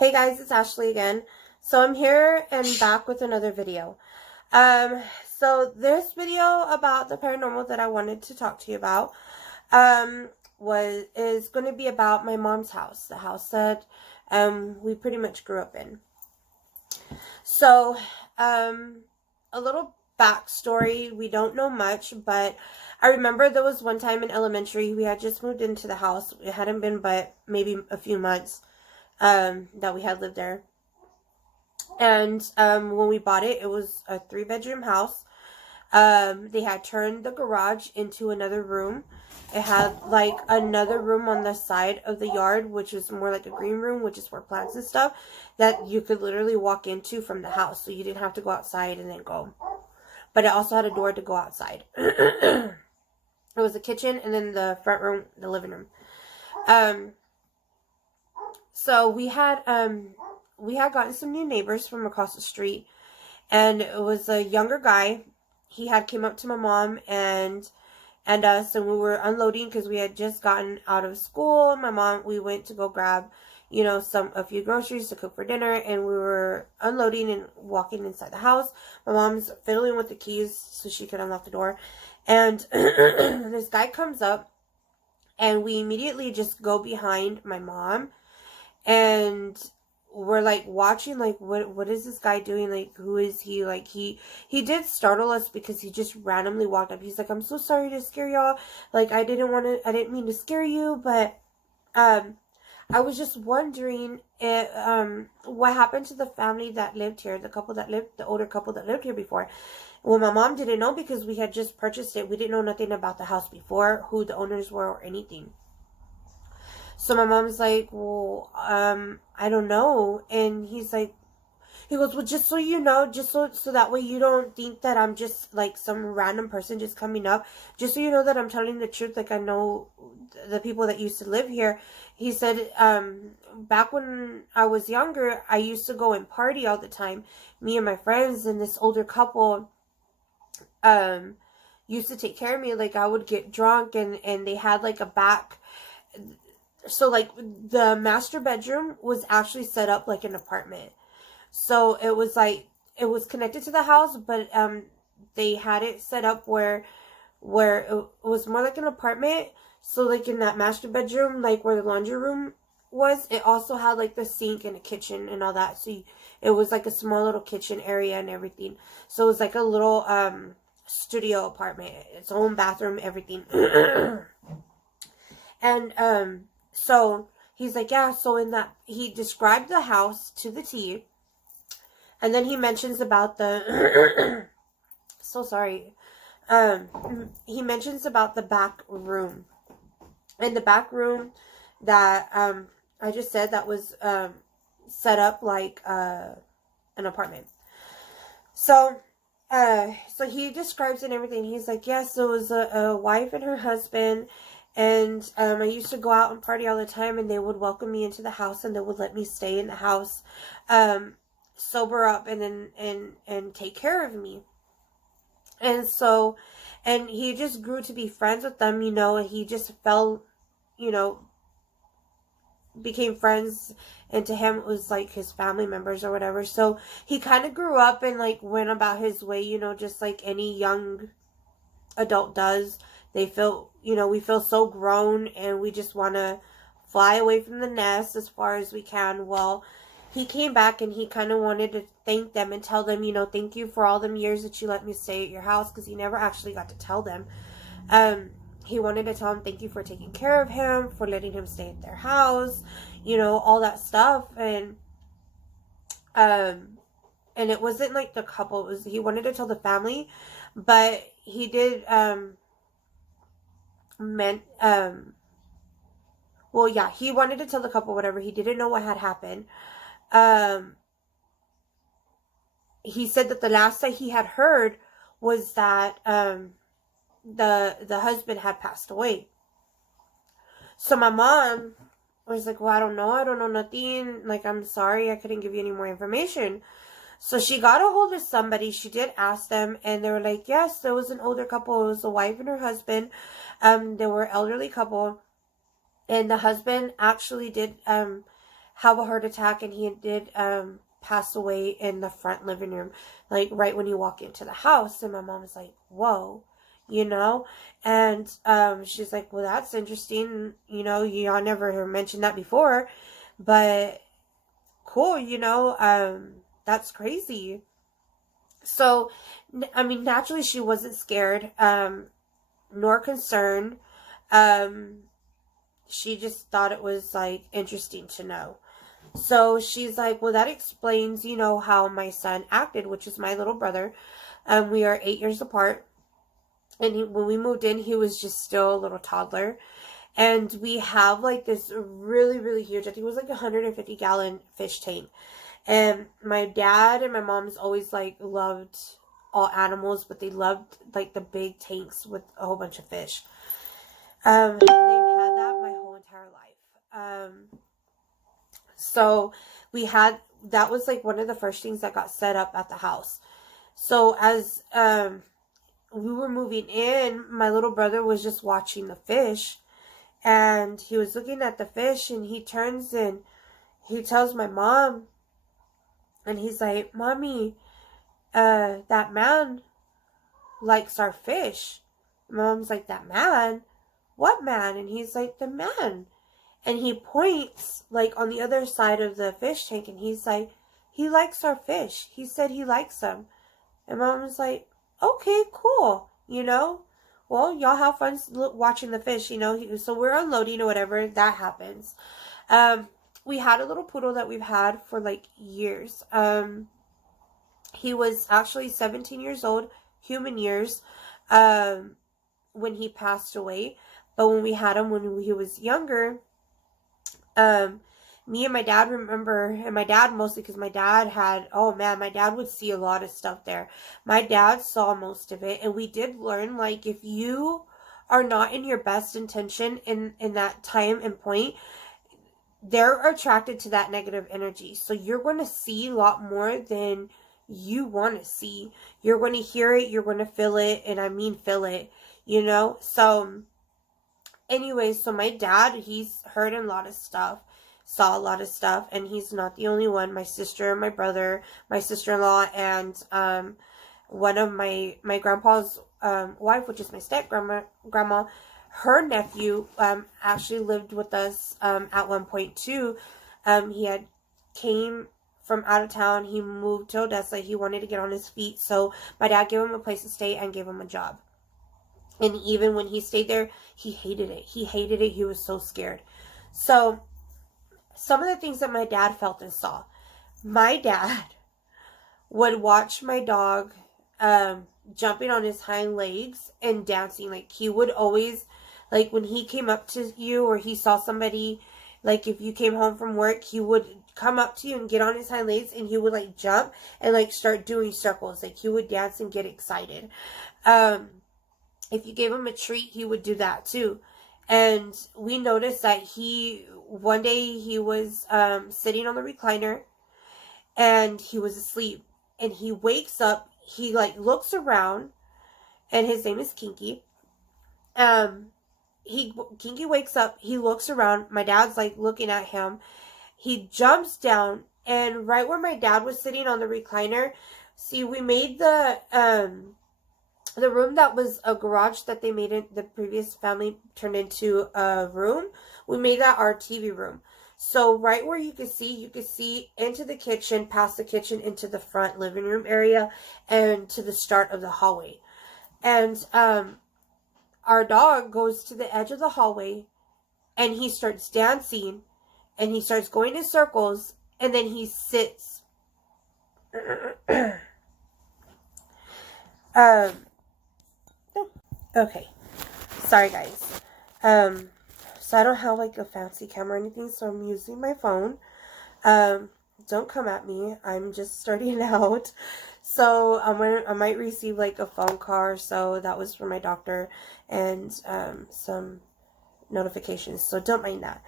Hey guys, it's Ashley again. So I'm here and back with another video. So this video about the paranormal that I wanted to talk to you about is going to be about my mom's house, the house that we pretty much grew up in. So a little backstory, we don't know much, but I remember there was one time in elementary we had just moved into the house. It hadn't been but maybe a few months that we had lived there. And when we bought it, it was a 3-bedroom house. They had turned the garage into another room. It had like another room on the side of the yard, which was more like a green room, which is for plants and stuff, that you could literally walk into from the house. So you didn't have to go outside and then go. But it also had a door to go outside. It was a kitchen and then the front room, the living room. So we had gotten some new neighbors from across the street, and it was a younger guy. He had came up to my mom and us, and we were unloading because we had just gotten out of school. We went to go grab, a few groceries to cook for dinner, and we were unloading and walking inside the house. My mom's fiddling with the keys so she could unlock the door, and this guy comes up, and we immediately just go behind my mom, and we're like watching, like, what is this guy doing? Like, who is he? Like, he did startle us because he just randomly walked up. He's like, I'm so sorry to scare y'all. Like, I didn't mean to scare you, but I was just wondering what happened to the family that lived here, the older couple that lived here before. Well, my mom didn't know because we had just purchased it. We didn't know nothing about the house before, who the owners were or anything. So my mom's like, well, I don't know. And he goes, well, just so you know, just so that way you don't think that I'm just like some random person just coming up. Just so you know that I'm telling the truth. Like, I know the people that used to live here. He said, back when I was younger, I used to go and party all the time. Me and my friends, and this older couple used to take care of me. Like, I would get drunk, and they had like a back. So, like, the master bedroom was actually set up like an apartment. So, it was connected to the house, but they had it set up where it was more like an apartment. So, like, in that master bedroom, like, where the laundry room was, it also had, like, the sink and a kitchen and all that. So, it was, like, a small little kitchen area and everything. So, it was, like, a little studio apartment. Its own bathroom, everything. And, so he's like, yeah, so he described the house to the T. And then he mentions about the, so sorry. He mentions about the back room. And the back room that, I just said that was, set up like, an apartment. So he describes it and everything. He's like, yes, it was a wife and her husband. And I used to go out and party all the time, and they would welcome me into the house, and they would let me stay in the house, sober up, and then and take care of me. And so, and he just grew to be friends with them, and he just fell, became friends, and to him it was like his family members or whatever. So he kind of grew up and like went about his way, just like any young adult does. They feel, we feel so grown, and we just want to fly away from the nest as far as we can. Well, he came back, and he kind of wanted to thank them and tell them, thank you for all them years that you let me stay at your house, because he never actually got to tell them. He wanted to tell them thank you for taking care of him, for letting him stay at their house, all that stuff. And it wasn't like the couple. He wanted to tell the family, but he did, he wanted to tell the couple whatever. He didn't know what had happened. He said that the last that he had heard was that the husband had passed away. So my mom was like, well, I don't know nothing. Like, I'm sorry, I couldn't give you any more information. So she got a hold of somebody. She did ask them, and they were like, yes, there was an older couple. It was a wife and her husband. They were elderly couple, and the husband actually did have a heart attack, and he did pass away in the front living room, like right when you walk into the house. And my mom was like, whoa, you know? And she's like, well, that's interesting, you know, y'all never mentioned that before, but cool, you know, that's crazy. So, I mean, naturally she wasn't scared, nor concerned. She just thought it was like interesting to know. So she's like, well, that explains, you know, how my son acted, which is my little brother. We are 8 years apart. And when we moved in, he was just still a little toddler. And we have like this really, really huge, I think it was like 150-gallon fish tank. And my dad and my mom's always like loved all animals, but they loved like the big tanks with a whole bunch of fish. They've had that my whole entire life. So that was like one of the first things that got set up at the house. So as we were moving in, my little brother was just watching the fish, and he was looking at the fish, and he turns and he tells my mom, and he's like, Mommy, that man likes our fish. My mom's like, that man? What man? And he's like, the man. And he points like on the other side of the fish tank, and he's like, he likes our fish. He said he likes them. And Mom's like, okay, cool, you know? Well, y'all have fun watching the fish, you know? So we're unloading or whatever, that happens. We had a little poodle that we've had for like years. He was actually 17 years old, human years, when he passed away. But when we had him when he was younger, me and my dad remember, and my dad mostly, because my dad had, oh man, my dad would see a lot of stuff there. My dad saw most of it, and we did learn, like, if you are not in your best intention in that time and point, they're attracted to that negative energy. So you're going to see a lot more than you want to see. You're going to hear it, you're going to feel it, and I mean feel it, you know? So anyway, so my dad, he's heard a lot of stuff, saw a lot of stuff, and he's not the only one. My sister, my brother, my sister-in-law, and one of my grandpa's wife, which is my step-grandma, her nephew actually lived with us at one point too. He had came from out of town. He moved to Odessa. He wanted to get on his feet, so my dad gave him a place to stay and gave him a job. And even when he stayed there, he hated it. He hated it. He was so scared. So some of the things that my dad felt and saw. My dad would watch my dog jumping on his hind legs and dancing. Like, he would always, like, when he came up to you or he saw somebody, like, if you came home from work, he would come up to you and get on his hind legs, and he would, like, jump and, like, start doing circles. Like, he would dance and get excited. If you gave him a treat, he would do that too. And we noticed that one day he was sitting on the recliner, and he was asleep. And he wakes up, he like looks around, and his name is Kinky. Kinky wakes up, he looks around, my dad's like looking at him. He jumps down, and right where my dad was sitting on the recliner, see, we made the room that was a garage that they made it, the previous family turned into a room. We made that our TV room. So right where you could see into the kitchen, past the kitchen, into the front living room area, and to the start of the hallway. And our dog goes to the edge of the hallway, and he starts dancing, and he starts going in circles, and then he sits. Okay, sorry guys. So I don't have like a fancy camera or anything, so I'm using my phone. Don't come at me. I'm just starting out. So I might receive like a phone call or so. That was from my doctor, and some notifications. So don't mind that.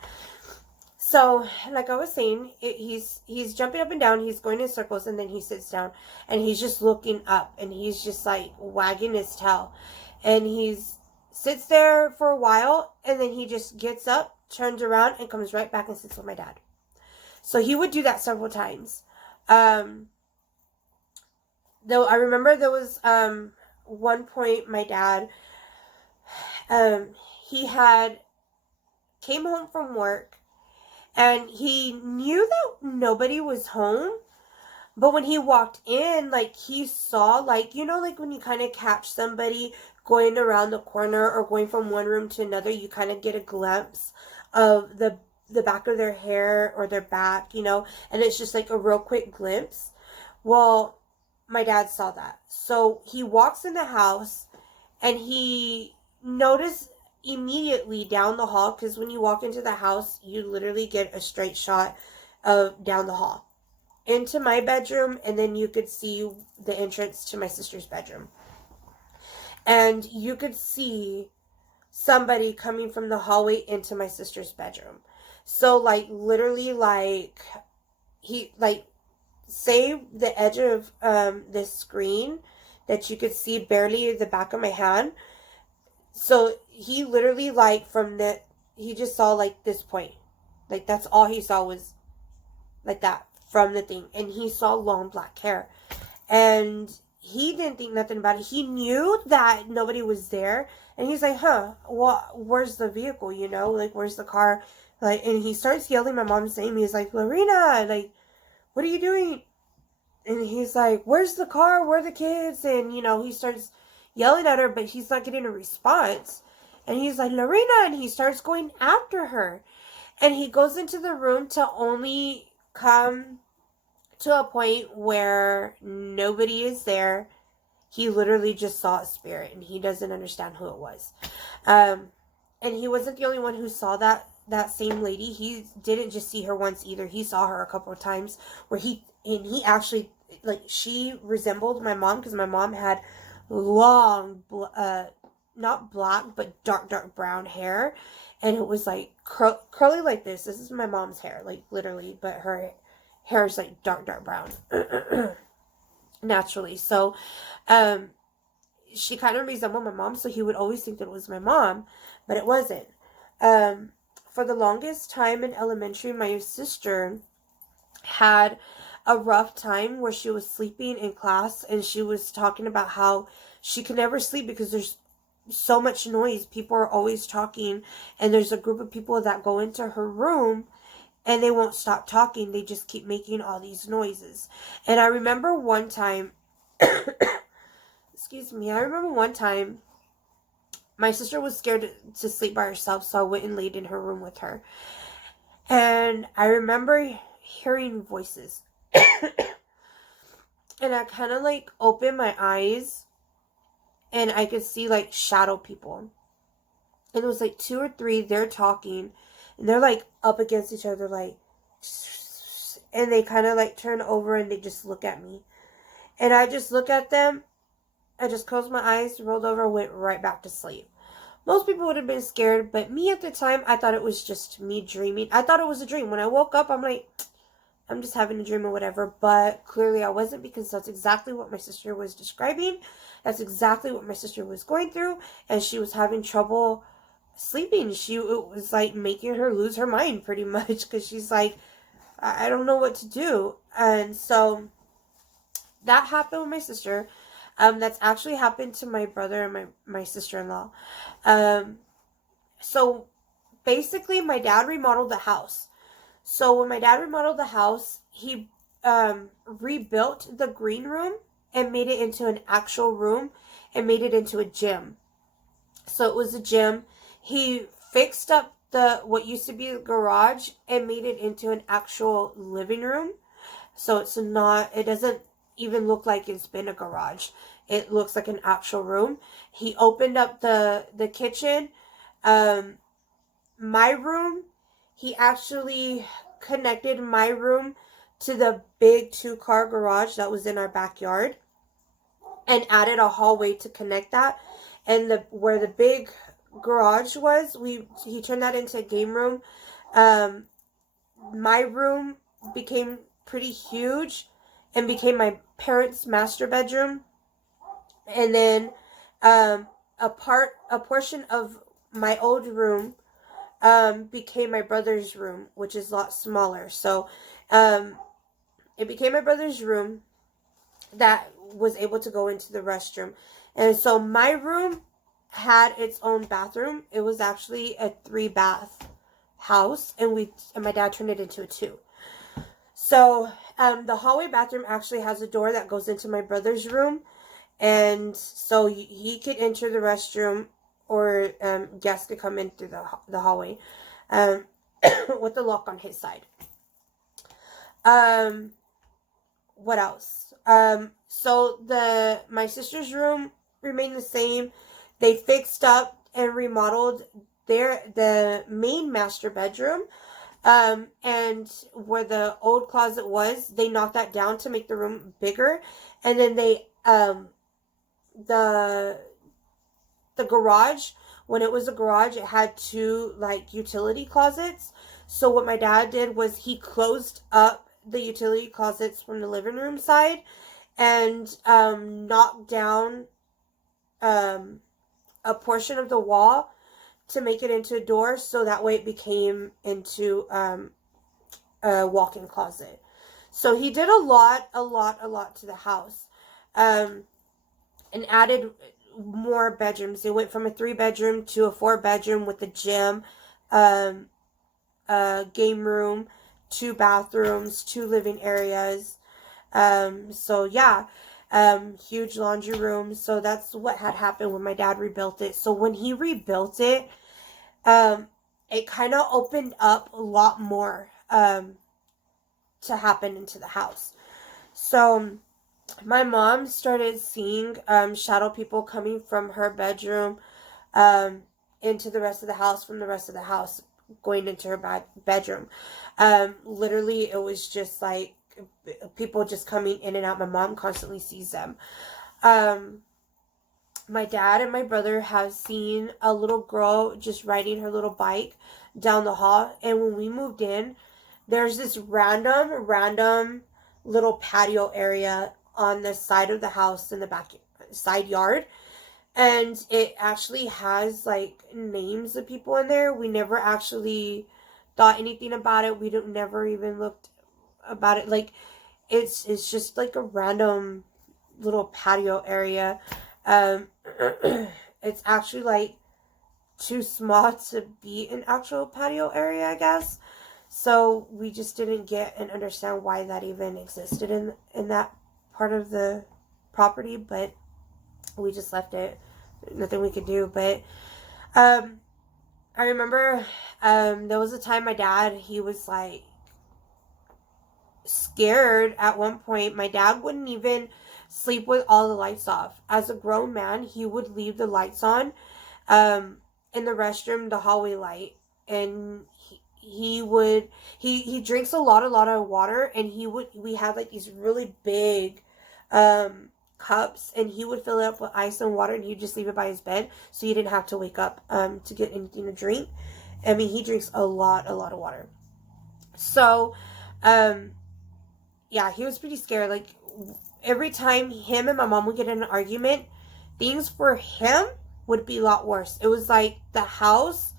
So, like I was saying, he's jumping up and down, he's going in circles, and then he sits down, and he's just looking up, and he's just like wagging his tail, and sits there for a while, and then he just gets up, turns around, and comes right back and sits with my dad. So he would do that several times. Though I remember there was one point my dad, um, he had came home from work, and he knew that nobody was home. But when he walked in, like, he saw, like, you know, like when you kind of catch somebody going around the corner or going from one room to another, you kind of get a glimpse of the back of their hair or their back, you know, and it's just like a real quick glimpse. Well, my dad saw that. So he walks in the house, and he noticed immediately down the hall, because when you walk into the house, you literally get a straight shot of down the hall into my bedroom, and then you could see the entrance to my sister's bedroom. And you could see somebody coming from the hallway into my sister's bedroom. So, like, literally, like, he, like, say the edge of this screen that you could see barely the back of my hand. So, he literally, like, he just saw, like, this point. Like, that's all he saw was, like, that from the thing. And he saw long black hair. And he didn't think nothing about it. He knew that nobody was there. And he's like, well, where's the vehicle, you know? Like, where's the car? Like, and he starts yelling my mom's name. He's like, Lorena, like, what are you doing? And he's like, where's the car? Where are the kids? And, you know, he starts yelling at her, but he's not getting a response. And he's like, Lorena, and he starts going after her. And he goes into the room to only come to a point where nobody is there. He literally just saw a spirit, and he doesn't understand who it was. And he wasn't the only one who saw that same lady. He didn't just see her once either. He saw her a couple of times where he actually, like, she resembled my mom, because my mom had long, not black, but dark brown hair. And it was like curly like this. This is my mom's hair, like, literally, but her hair is like dark brown naturally. So she kind of resembled my mom, so he would always think that it was my mom, but it wasn't. For the longest time in elementary, my sister had a rough time where she was sleeping in class, and she was talking about how she could never sleep because there's so much noise. People are always talking, and there's a group of people that go into her room, and they won't stop talking. They just keep making all these noises. And I remember one time, excuse me, I remember one time my sister was scared to sleep by herself, so I went and laid in her room with her. And I remember hearing voices. And I kind of, like, opened my eyes, and I could see, like, shadow people. And it was like 2 or 3, they're talking, and they're, like, up against each other, like, and they kind of, like, turn over, and they just look at me. And I just look at them. I just closed my eyes, rolled over, went right back to sleep. Most people would have been scared, but me at the time, I thought it was just me dreaming. I thought it was a dream. When I woke up, I'm like, I'm just having a dream or whatever. But clearly I wasn't, because that's exactly what my sister was describing. That's exactly what my sister was going through. And she was having trouble sleeping. It was like making her lose her mind pretty much, because she's like, I don't know what to do. And so that happened with my sister. That's actually happened to my brother and my sister-in-law. So basically my dad remodeled the house. So when my dad remodeled the house, he rebuilt the green room and made it into an actual room and made it into a gym. So it was a gym. He fixed up what used to be the garage and made it into an actual living room. So it doesn't even look like it's been a garage. It looks like an actual room. He opened up the kitchen. My room, he actually connected my room to the big 2-car garage that was in our backyard, and added a hallway to connect that. And where the big garage was, he turned that into a game room. My room became pretty huge and became my parents' master bedroom. And then a portion of my old room became my brother's room, which is a lot smaller. So Um, it became my brother's room that was able to go into the restroom. And so my room had its own bathroom. It was actually a 3-bath house, and my dad turned it into a 2. So the hallway bathroom actually has a door that goes into my brother's room, and so he could enter the restroom, or guests could come in through the hallway with the lock on his side. What else? So my sister's room remained the same. They fixed up and remodeled the main master bedroom. And where the old closet was, they knocked that down to make the room bigger. And then the garage, when it was a garage, it had 2 like utility closets. So what my dad did was he closed up the utility closets from the living room side, and knocked down a portion of the wall to make it into a door, so that way it became into a walk-in closet. So he did a lot to the house, and added more bedrooms. They went from a 3-bedroom to a 4-bedroom with a gym, a game room, 2 bathrooms, 2 living areas. So yeah, huge laundry room. So that's what had happened when my dad rebuilt it. So when he rebuilt it, it kind of opened up a lot more, to happen into the house. So my mom started seeing, shadow people coming from her bedroom, into the rest of the house, from the rest of the house, going into her bedroom. Literally, it was just like people just coming in and out. My mom constantly sees them. My dad and my brother have seen a little girl just riding her little bike down the hall. And when we moved in, there's this random little patio area on the side of the house in the back side yard. And it actually has like names of people in there. We never actually thought anything about it. We never even looked about it. Like it's just like a random little patio area. It's actually like too small to be an actual patio area, I guess. So we just didn't get and understand why that even existed in that part of the property, but we just left it. Nothing we could do. But I remember there was a time my dad, he was like scared at one point. My dad wouldn't even sleep with all the lights off. As a grown man, he would leave the lights on in the restroom, the hallway light, and he drinks a lot of water, and we had like these really big cups, and he would fill it up with ice and water, and he'd just leave it by his bed so you didn't have to wake up to get anything to drink. I mean, he drinks a lot of water. So yeah, he was pretty scared. Like every time him and my mom would get in an argument, things for him would be a lot worse. It was like the house,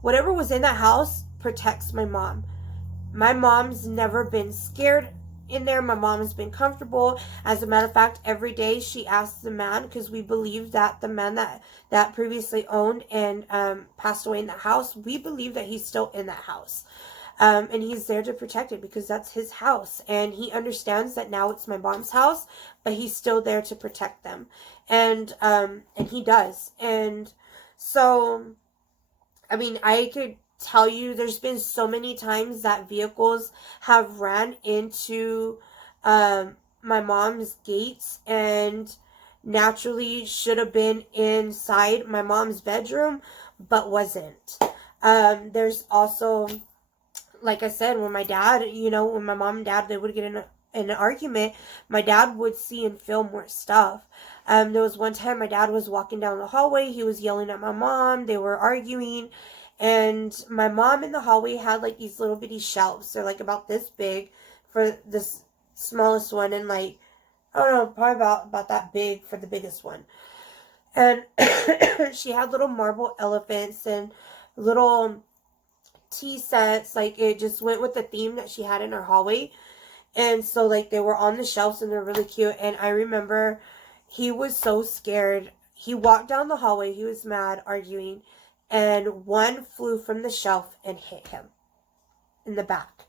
whatever was in that house protects my mom. My mom's never been scared in there. My mom has been comfortable. As a matter of fact, every day she asks the man, because we believe that the man that previously owned and passed away in the house, we believe that he's still in that house. And he's there to protect it because that's his house. And he understands that now it's my mom's house, but he's still there to protect them. And he does. And so, I mean, I could tell you there's been so many times that vehicles have ran into my mom's gates and naturally should have been inside my mom's bedroom, but wasn't. There's also, like I said, when my dad, when my mom and dad, they would get in an argument, my dad would see and feel more stuff. There was one time my dad was walking down the hallway. He was yelling at my mom. They were arguing. And my mom in the hallway had like these little bitty shelves. They're like about this big for the smallest one. And like, I don't know, probably about that big for the biggest one. And she had little marble elephants and little tea sets. Like, it just went with the theme that she had in her hallway. And so, like, they were on the shelves and they're really cute. And I remember he was so scared. He walked down the hallway. He was mad, arguing. And one flew from the shelf and hit him in the back.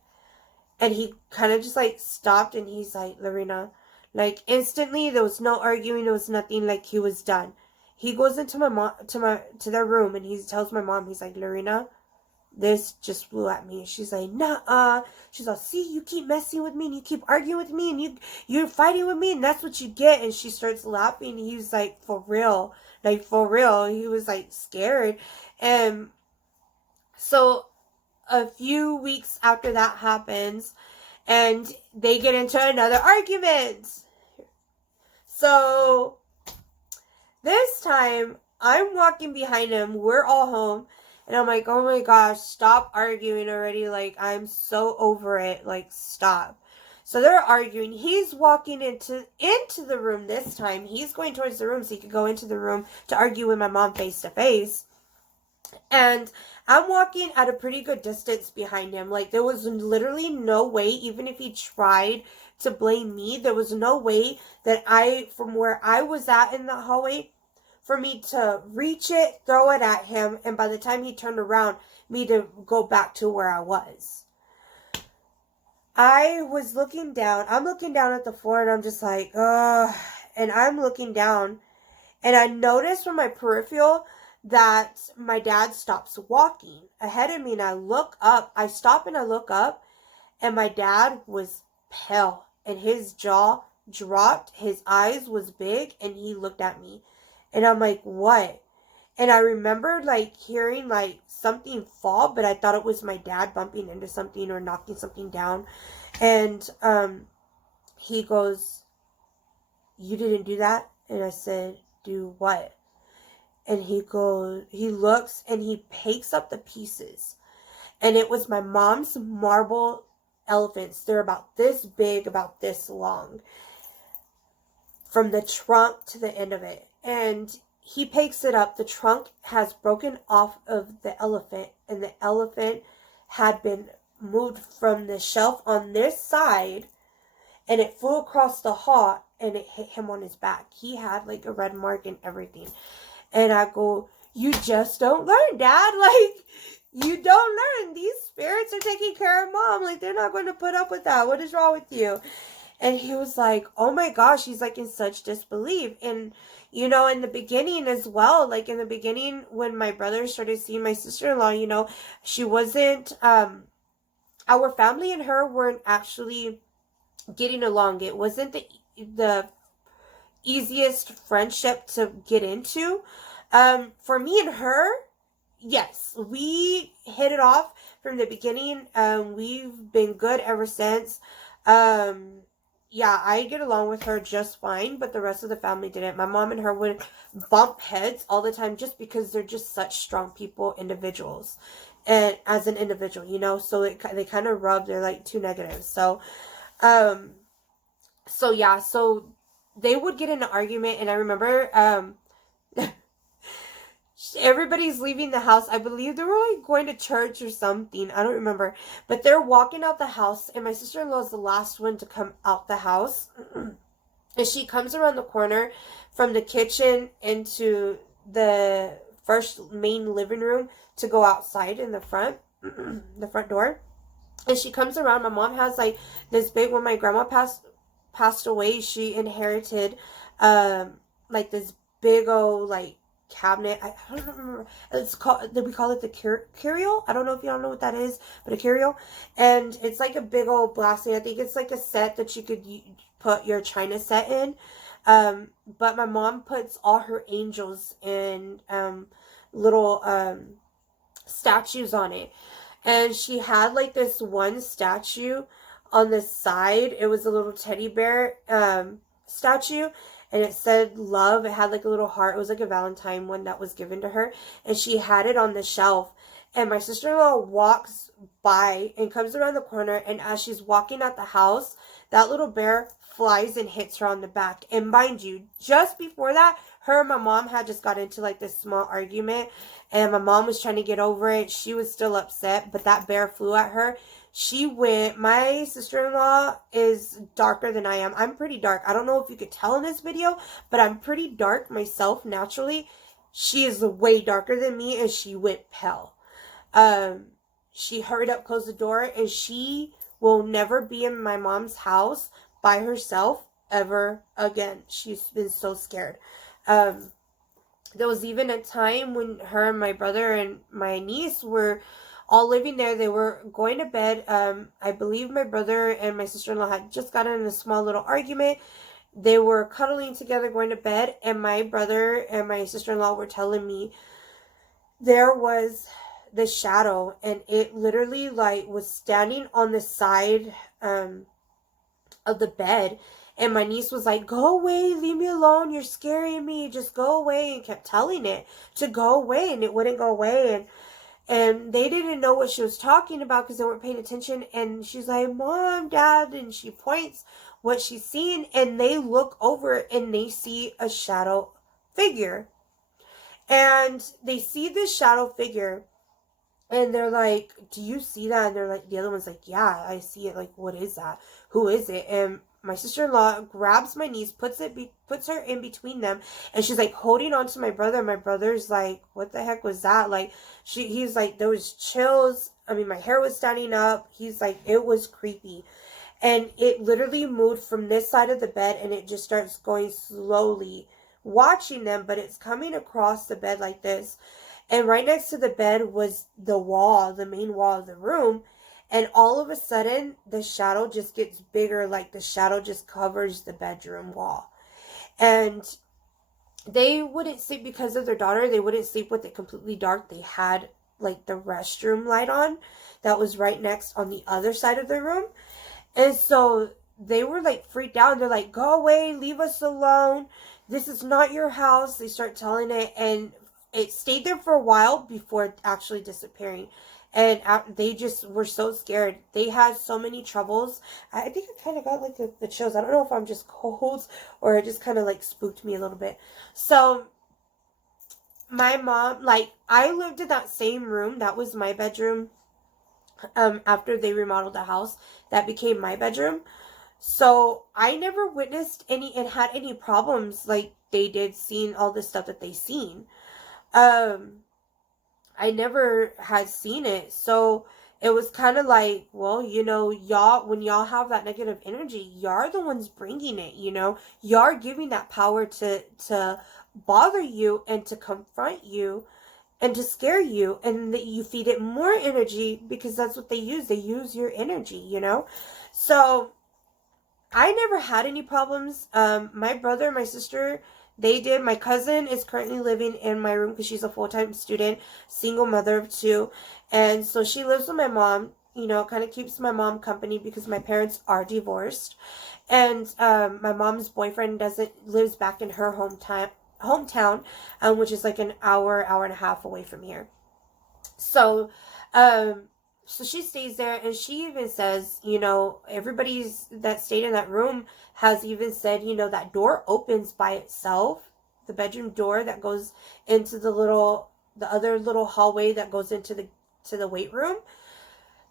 And he kind of just, like, stopped and he's like, Lorena, like, instantly, there was no arguing. There was nothing. Like, he was done. He goes into my mom, to their room, and he tells my mom, he's like, Lorena, this just flew at me. She's like, nah. She's like, see, you keep messing with me and you keep arguing with me and you're fighting with me and that's what you get. And she starts laughing. He's like, for real. Like, for real. He was like scared. And so a few weeks after that happens, and they get into another argument. So this time I'm walking behind him. We're all home. And I'm like, oh my gosh, stop arguing already. Like, I'm so over it. Like, stop. So they're arguing. He's walking into the room this time. He's going towards the room so he could go into the room to argue with my mom face to face. And I'm walking at a pretty good distance behind him. Like, there was literally no way, even if he tried to blame me, there was no way that from where I was at in the hallway, for me to reach it, throw it at him, and by the time he turned around, me to go back to where I was. I was looking down. I'm looking down at the floor, and I'm just like, ugh. And I'm looking down, and I noticed from my peripheral that my dad stops walking ahead of me, and I look up. I stop and I look up, and my dad was pale, and his jaw dropped. His eyes was big, and he looked at me. And I'm like, what? And I remember, like, hearing, like, something fall, but I thought it was my dad bumping into something or knocking something down. And he goes, you didn't do that? And I said, do what? And he looks, and he picks up the pieces. And it was my mom's marble elephants. They're about this big, about this long, from the trunk to the end of it. And he picks it up. The trunk has broken off of the elephant, and the elephant had been moved from the shelf on this side, and it flew across the hall, and it hit him on his back. He had like a red mark and everything. And I go, you just don't learn, Dad. Like, you don't learn. These spirits are taking care of Mom. Like, they're not going to put up with that. What is wrong with you? And he was like, oh my gosh, he's like in such disbelief. And, you know, in the beginning as well, like in the beginning when my brother started seeing my sister-in-law, you know, she wasn't, our family and her weren't actually getting along. It wasn't the easiest friendship to get into. For me and her, yes, we hit it off from the beginning. We've been good ever since. Yeah, I get along with her just fine, but the rest of the family didn't. My mom and her would bump heads all the time just because they're just such strong people, individuals, and as an individual, you know, so they kind of rub, they're like two negatives. So yeah, so they would get in an argument, and I remember, everybody's leaving the house. I believe they were like going to church or something. I don't remember. But they're walking out the house, and my sister-in-law is the last one to come out the house. And she comes around the corner from the kitchen into the first main living room to go outside in the front, the front door. And she comes around. My mom has like this big, when my grandma passed away, she inherited like this big old like cabinet. I don't remember. It's called, we call it the curio. I don't know if you don't know what that is, but a curio. And it's like a big old blasting. I think it's like a set that you could put your china set in. But my mom puts all her angels and little statues on it. And she had like this one statue on the side. It was a little teddy bear statue. And it said love. It had like a little heart. It was like a Valentine one that was given to her. And she had it on the shelf. And my sister-in-law walks by and comes around the corner, and as she's walking out the house, that little bear flies and hits her on the back. And mind you, just before that, her and my mom had just got into like this small argument, and my mom was trying to get over it. She was still upset, but that bear flew at her. She went, my sister-in-law is darker than I am. I'm pretty dark. I don't know if you could tell in this video, but I'm pretty dark myself naturally. She is way darker than me, and she went pale. She hurried up, closed the door, and she will never be in my mom's house by herself ever again. She's been so scared. There was even a time when her and my brother and my niece were all living there. They were going to bed. I believe my brother and my sister-in-law had just gotten in a small little argument. They were cuddling together going to bed, and my brother and my sister-in-law were telling me there was the shadow, and it literally like was standing on the side of the bed, and my niece was like, go away, leave me alone, you're scaring me, just go away, and kept telling it to go away, and it wouldn't go away. And they didn't know what she was talking about because they weren't paying attention. And she's like, Mom, Dad, and she points what she's seeing, and they look over and they see a shadow figure. And they see this shadow figure, and they're like, do you see that? And they're like, the other one's like, yeah, I see it. Like, what is that? Who is it? And my sister-in-law grabs my niece, puts her in between them, and she's like holding on to my brother. My brother's like, what the heck was that? Like, he's like, there was chills. I mean, my hair was standing up. He's like, it was creepy. And it literally moved from this side of the bed, and it just starts going slowly, watching them, but it's coming across the bed like this. And right next to the bed was the wall, the main wall of the room. And all of a sudden, the shadow just gets bigger, like the shadow just covers the bedroom wall. And they wouldn't sleep because of their daughter. They wouldn't sleep with it completely dark. They had like the restroom light on that was right next on the other side of the room. And so they were like freaked out. They're like, go away, leave us alone. This is not your house. They start telling it, and it stayed there for a while before actually disappearing. And they just were so scared. They had so many troubles. I think I kind of got like the chills. I don't know if I'm just cold or it just kind of like spooked me a little bit. So my mom, like, I lived in that same room. That was my bedroom. After they remodeled the house, that became my bedroom. So I never witnessed any and had any problems like they did seeing all the stuff that they seen. I never had seen it. So it was kind of like, well, y'all, when y'all have that negative energy, y'all are the ones bringing it, y'all are giving that power to bother you and to confront you and to scare you, and that you feed it more energy because that's what they use. They use your energy, So I never had any problems. My brother and my sister, they did. My cousin is currently living in my room because she's a full-time student, single mother of two. And so she lives with my mom, kind of keeps my mom company because my parents are divorced. And my mom's boyfriend lives back in her hometown, which is like an hour and a half away from here. So, so she stays there, and she even says, everybody's that stayed in that room has even said, that door opens by itself. The bedroom door that goes into the other little hallway that goes into the weight room.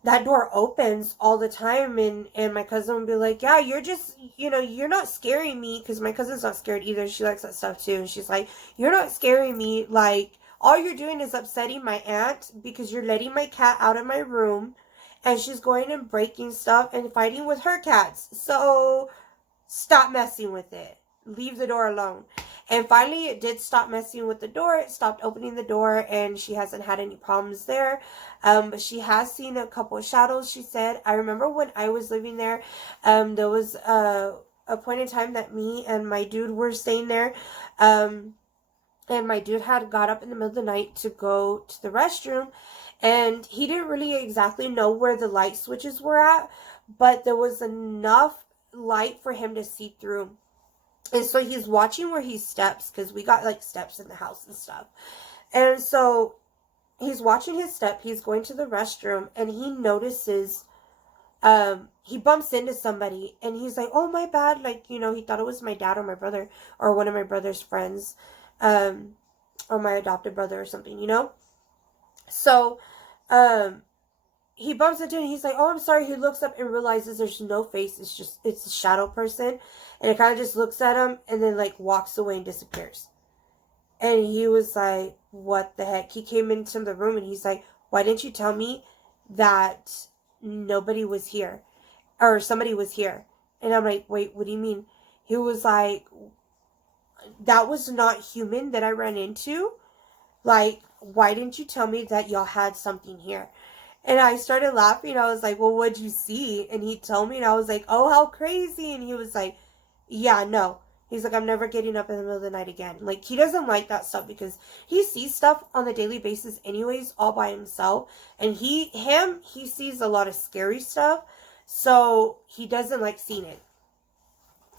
That door opens all the time, and my cousin would be like, yeah, you're just, you're not scaring me, because my cousin's not scared either. She likes that stuff too. And she's like, you're not scaring me, like, all you're doing is upsetting my aunt because you're letting my cat out of my room, and she's going and breaking stuff and fighting with her cats. So stop messing with it. Leave the door alone. And finally, it did stop messing with the door. It stopped opening the door, and she hasn't had any problems there. But she has seen a couple of shadows, she said. I remember when I was living there, there was a point in time that me and my dude were staying there. And my dude had got up in the middle of the night to go to the restroom, and he didn't really exactly know where the light switches were at, but there was enough light for him to see through. And so he's watching where he steps, because we got like steps in the house and stuff. And so he's watching his step. He's going to the restroom, and he notices, he bumps into somebody, and he's like, oh, my bad. Like, you know, he thought it was my dad or my brother or one of my brother's friends, or my adopted brother or something, you know? So, he bumps into it, and he's like, oh, I'm sorry. He looks up and realizes there's no face. It's a shadow person. And it kind of just looks at him and then, like, walks away and disappears. And he was like, what the heck? He came into the room, and he's like, why didn't you tell me that nobody was here? Or somebody was here? And I'm like, wait, what do you mean? He was like, that was not human that I ran into. Like, why didn't you tell me that y'all had something here? And I started laughing. I was like, well, what'd you see? And he told me, and I was like, oh, how crazy. And he was like, yeah, no. He's like, I'm never getting up in the middle of the night again. Like, he doesn't like that stuff because he sees stuff on a daily basis anyways, all by himself. And he sees a lot of scary stuff. So he doesn't like seeing it.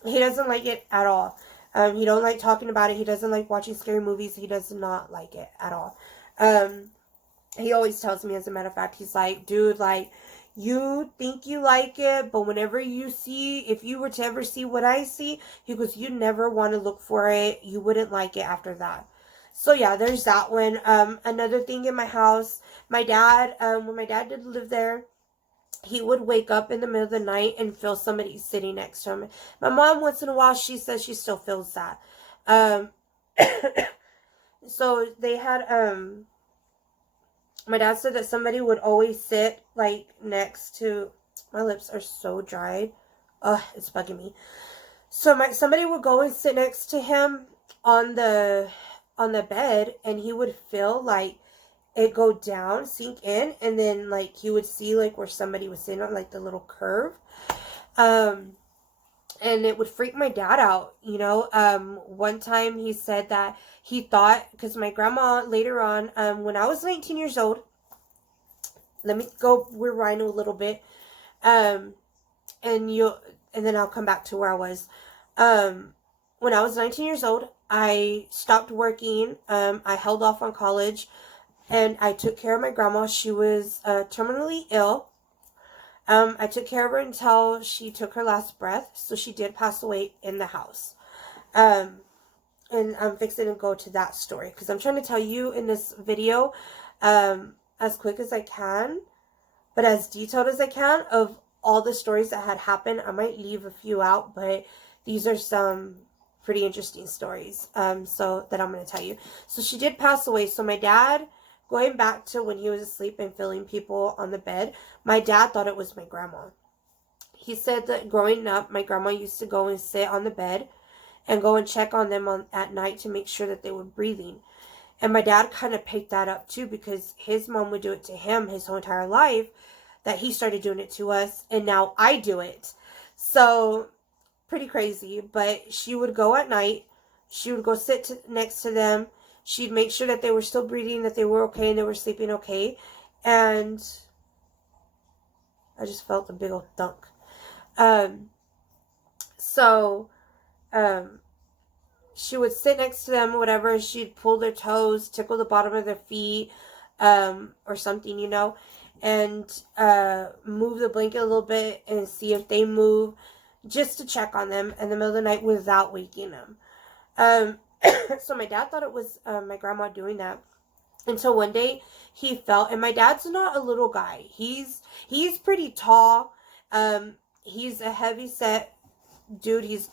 He doesn't like it at all. He don't like talking about it. He doesn't like watching scary movies. He does not like it at all. He always tells me, as a matter of fact, he's like, dude, like, you think you like it, but whenever you see, if you were to ever see what I see, he goes, you never want to look for it. You wouldn't like it after that. So yeah, there's that one. Another thing in my house, my dad, when my dad did live there, he would wake up in the middle of the night and feel somebody sitting next to him. My mom, once in a while, she says she still feels that. So they had, my dad said that somebody would always sit, like, next to, my lips are so dried. Ugh, it's bugging me. So somebody would go and sit next to him on the bed, and he would feel, like, it go down, sink in, and then, like, he would see, like, where somebody was sitting on, like, the little curve. And it would freak my dad out, you know. One time he said that he thought, because my grandma later on, when I was 19 years old, let me go rewind a little bit, and then I'll come back to where I was. When I was 19 years old, I stopped working. I held off on college, and I took care of my grandma. She was terminally ill. I took care of her until she took her last breath, so she did pass away in the house. And I'm fixing to go to that story, because I'm trying to tell you in this video, as quick as I can, but as detailed as I can, of all the stories that had happened. I might leave a few out, but these are some pretty interesting stories, so that I'm going to tell you. So she did pass away. So my dad, going back to when he was asleep and feeling people on the bed, my dad thought it was my grandma. He said that growing up, my grandma used to go and sit on the bed and go and check on them at night to make sure that they were breathing. And my dad kind of picked that up too, because his mom would do it to him his whole entire life, that he started doing it to us, and now I do it. So, pretty crazy. But she would go at night, she would go sit next to them, she'd make sure that they were still breathing, that they were okay, and they were sleeping okay. And I just felt a big old thunk. She would sit next to them, whatever. She'd pull their toes, tickle the bottom of their feet, or something, you know, and move the blanket a little bit and see if they move, just to check on them in the middle of the night without waking them. So my dad thought it was my grandma doing that, until one day he felt, and my dad's not a little guy. He's pretty tall. He's a heavy set dude. He's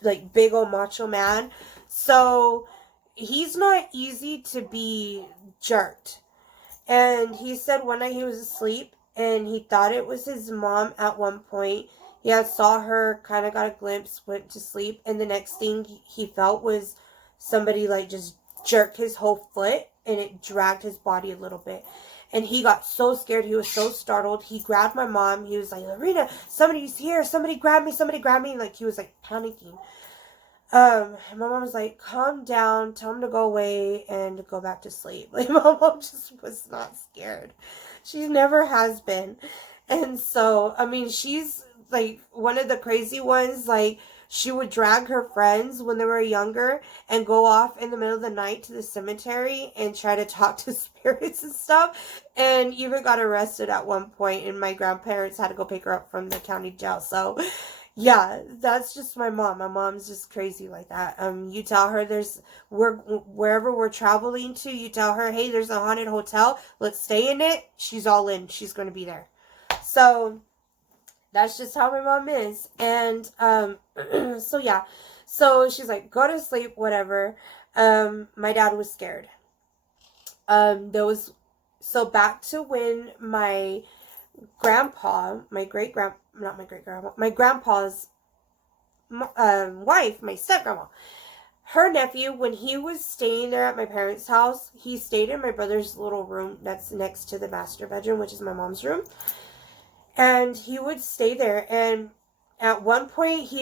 like big old macho man. So he's not easy to be jerked. And he said one night he was asleep and he thought it was his mom at one point. He had saw her, kind of got a glimpse, went to sleep, and the next thing he felt was somebody like just jerk his whole foot, and it dragged his body a little bit. And he got so scared. He was so startled. He grabbed my mom. He was like, Lorena, somebody's here. Somebody grab me. Somebody grab me. Like, he was like panicking. My mom was like, calm down, tell him to go away and go back to sleep. Like, my mom just was not scared. She never has been. And so, I mean, she's like one of the crazy ones. Like, she would drag her friends when they were younger and go off in the middle of the night to the cemetery and try to talk to spirits and stuff, and even got arrested at one point, and my grandparents had to go pick her up from the county jail. So yeah, that's just my mom. My mom's just crazy like that. You tell her wherever we're traveling to, you tell her, hey, there's a haunted hotel, let's stay in it. She's all in. She's going to be there. So that's just how my mom is. And so yeah, so she's like, go to sleep, whatever. My dad was scared. So back to when my grandpa, my grandpa's wife, my step-grandma, her nephew, when he was staying there at my parents' house, he stayed in my brother's little room that's next to the master bedroom, which is my mom's room. And he would stay there, and at one point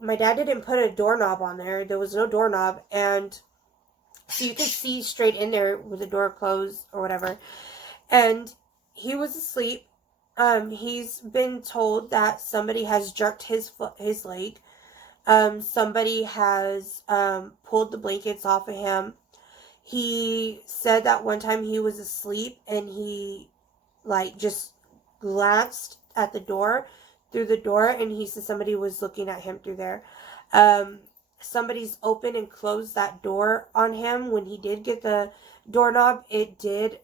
my dad didn't put a doorknob on there. There was no doorknob, and so you could see straight in there with the door closed or whatever. And he was asleep. He's been told that somebody has jerked his leg. Somebody has pulled the blankets off of him. He said that one time he was asleep and he just glanced at through the door, and he said somebody was looking at him through there. Somebody's opened and closed that door on him. When he did get the doorknob, it did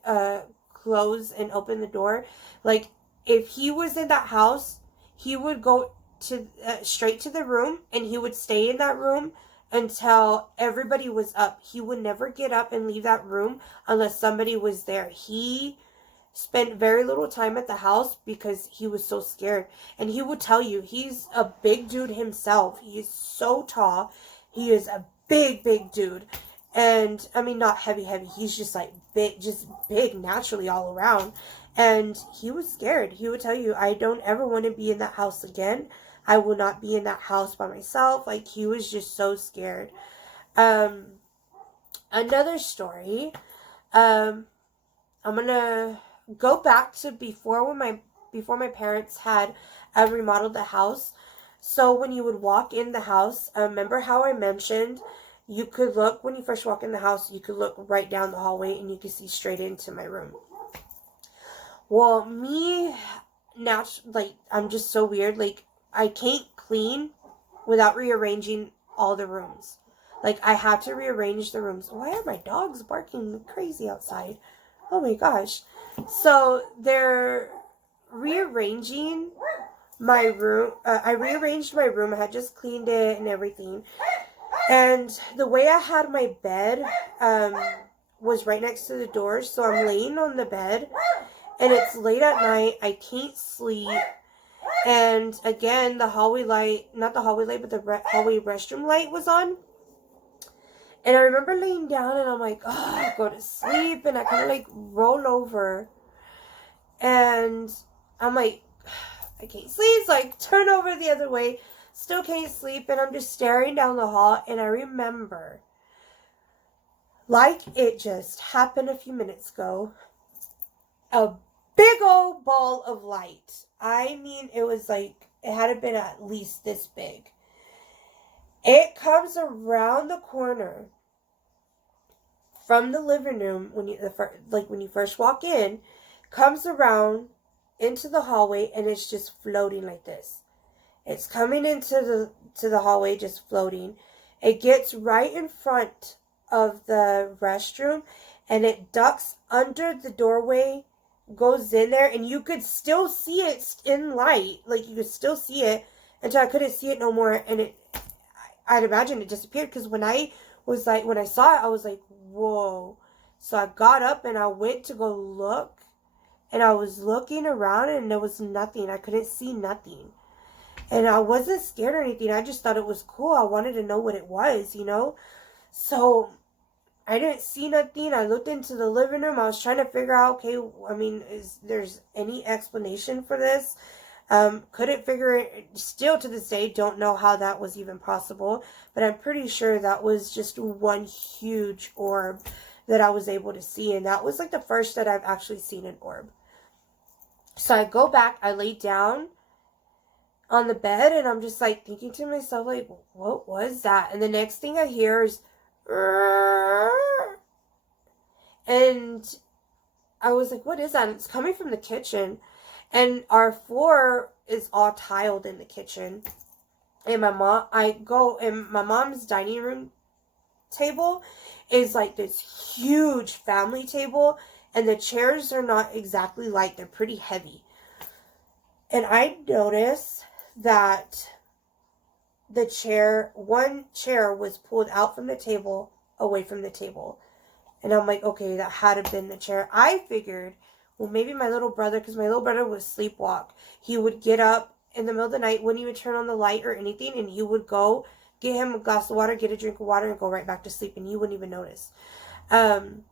close and open the door. Like, if he was in that house, he would go to straight to the room, and he would stay in that room until everybody was up. He would never get up and leave that room unless somebody was there. He spent very little time at the house because he was so scared. And he would tell you, he's a big dude himself. He is so tall. He is a big dude. And I mean, not heavy. He's just like big naturally all around. And he was scared. He would tell you, I don't ever want to be in that house again. I will not be in that house by myself. Like, he was just so scared. Another story. I'm gonna go back to before my parents had remodeled the house. So when you would walk in the house, remember how I mentioned you could look, when you first walk in the house, you could look right down the hallway and you could see straight into my room. Well, me, now, like, I'm just so weird. Like, I can't clean without rearranging all the rooms. Like, I have to rearrange the rooms. Why are my dogs barking crazy outside? Oh my gosh. So they're rearranging my room. I rearranged my room. I had just cleaned it and everything. And the way I had my bed was right next to the door. So I'm laying on the bed, and it's late at night. I can't sleep. And again, the hallway light, not the hallway light, but the hallway restroom light was on. And I remember laying down, and I'm like, oh, go to sleep. And I kind of like roll over. And I'm like, I can't sleep. So I turn over the other way. Still can't sleep. And I'm just staring down the hall. And I remember, like it just happened a few minutes ago, a big old ball of light. I mean, it was like, it had to been at least this big. It comes around the corner from the living room when you first walk in, comes around into the hallway, and it's just floating like this. It's coming into the hallway, just floating. It gets right in front of the restroom, and it ducks under the doorway, goes in there, and you could still see it in light. Like, you could still see it until I couldn't see it no more, and I'd imagine it disappeared, because when I saw it, I was like, whoa. So I got up and I went to go look, and I was looking around, and there was nothing. I couldn't see nothing. And I wasn't scared or anything. I just thought it was cool. I wanted to know what it was, So I didn't see nothing. I looked into the living room. I was trying to figure out, okay, I mean, is there's any explanation for this? Couldn't figure it. Still to this day, don't know how that was even possible. But I'm pretty sure that was just one huge orb that I was able to see. And that was like the first that I've actually seen an orb. So I go back. I lay down. on the bed, and I'm just like thinking to myself, like, what was that? And the next thing I hear is, and I was like, what is that? And it's coming from the kitchen, and our floor is all tiled in the kitchen. And my mom's dining room table is like this huge family table, and the chairs are not exactly light, they're pretty heavy. And I noticed that one chair was pulled out from the table, away from the table. And I'm like, okay, that had to have been the chair. I figured, well, maybe my little brother, because my little brother would sleepwalk. He would get up in the middle of the night, wouldn't even turn on the light or anything, and he would go get him a glass of water, get a drink of water, and go right back to sleep, and he wouldn't even notice. And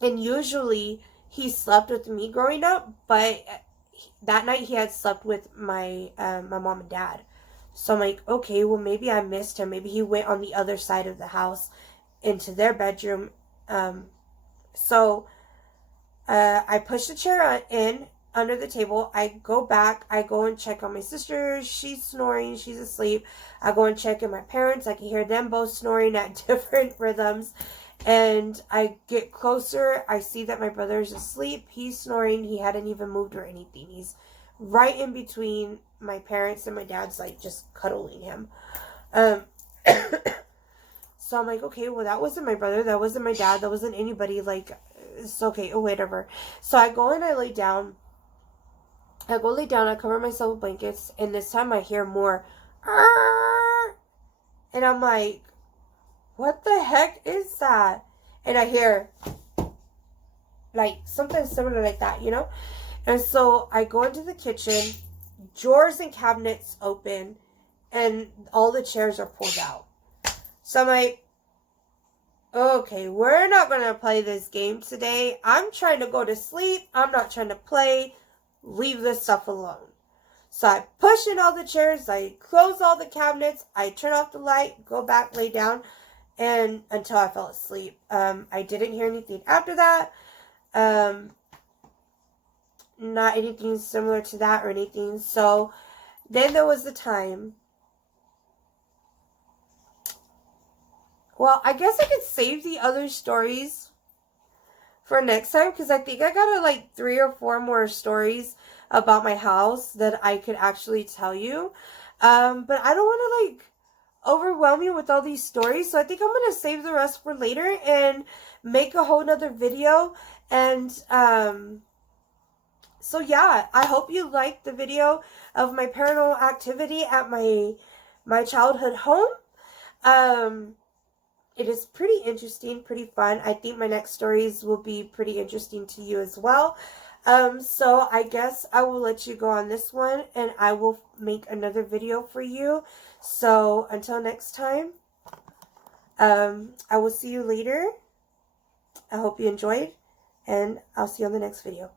usually he slept with me growing up, but that night he had slept with my mom and dad. So I'm like, okay, well, maybe I missed him. Maybe he went on the other side of the house into their bedroom. So I push the chair in under the table. I go back. I go and check on my sister. She's snoring. She's asleep. I go and check on my parents. I can hear them both snoring at different rhythms. And I get closer. I see that my brother's asleep. He's snoring. He hadn't even moved or anything. He's right in between my parents, and my dad's like just cuddling him. So I'm like, okay, well, that wasn't my brother. That wasn't my dad. That wasn't anybody. Like, it's okay, or whatever. So I go and I lay down. I cover myself with blankets, and this time I hear more. And I'm like, what the heck is that? And I hear like something similar like that, you know? And so I go into the kitchen, drawers and cabinets open, and all the chairs are pulled out. So I'm like, okay, we're not going to play this game today. I'm trying to go to sleep. I'm not trying to play. Leave this stuff alone. So I push in all the chairs. I close all the cabinets. I turn off the light, go back, lay down, and until I fell asleep. I didn't hear anything after that. Not anything similar to that or anything. So then there was the time. Well, I guess I could save the other stories for next time, because I think I got like 3 or 4 more stories about my house that I could actually tell you. But I don't want to like overwhelm you with all these stories, so I think I'm going to save the rest for later and make a whole nother video. And so yeah, I hope you liked the video of my paranormal activity at my childhood home. It is pretty interesting, pretty fun. I think my next stories will be pretty interesting to you as well. So I guess I will let you go on this one, and I will make another video for you. So until next time, I will see you later. I hope you enjoyed, and I'll see you on the next video.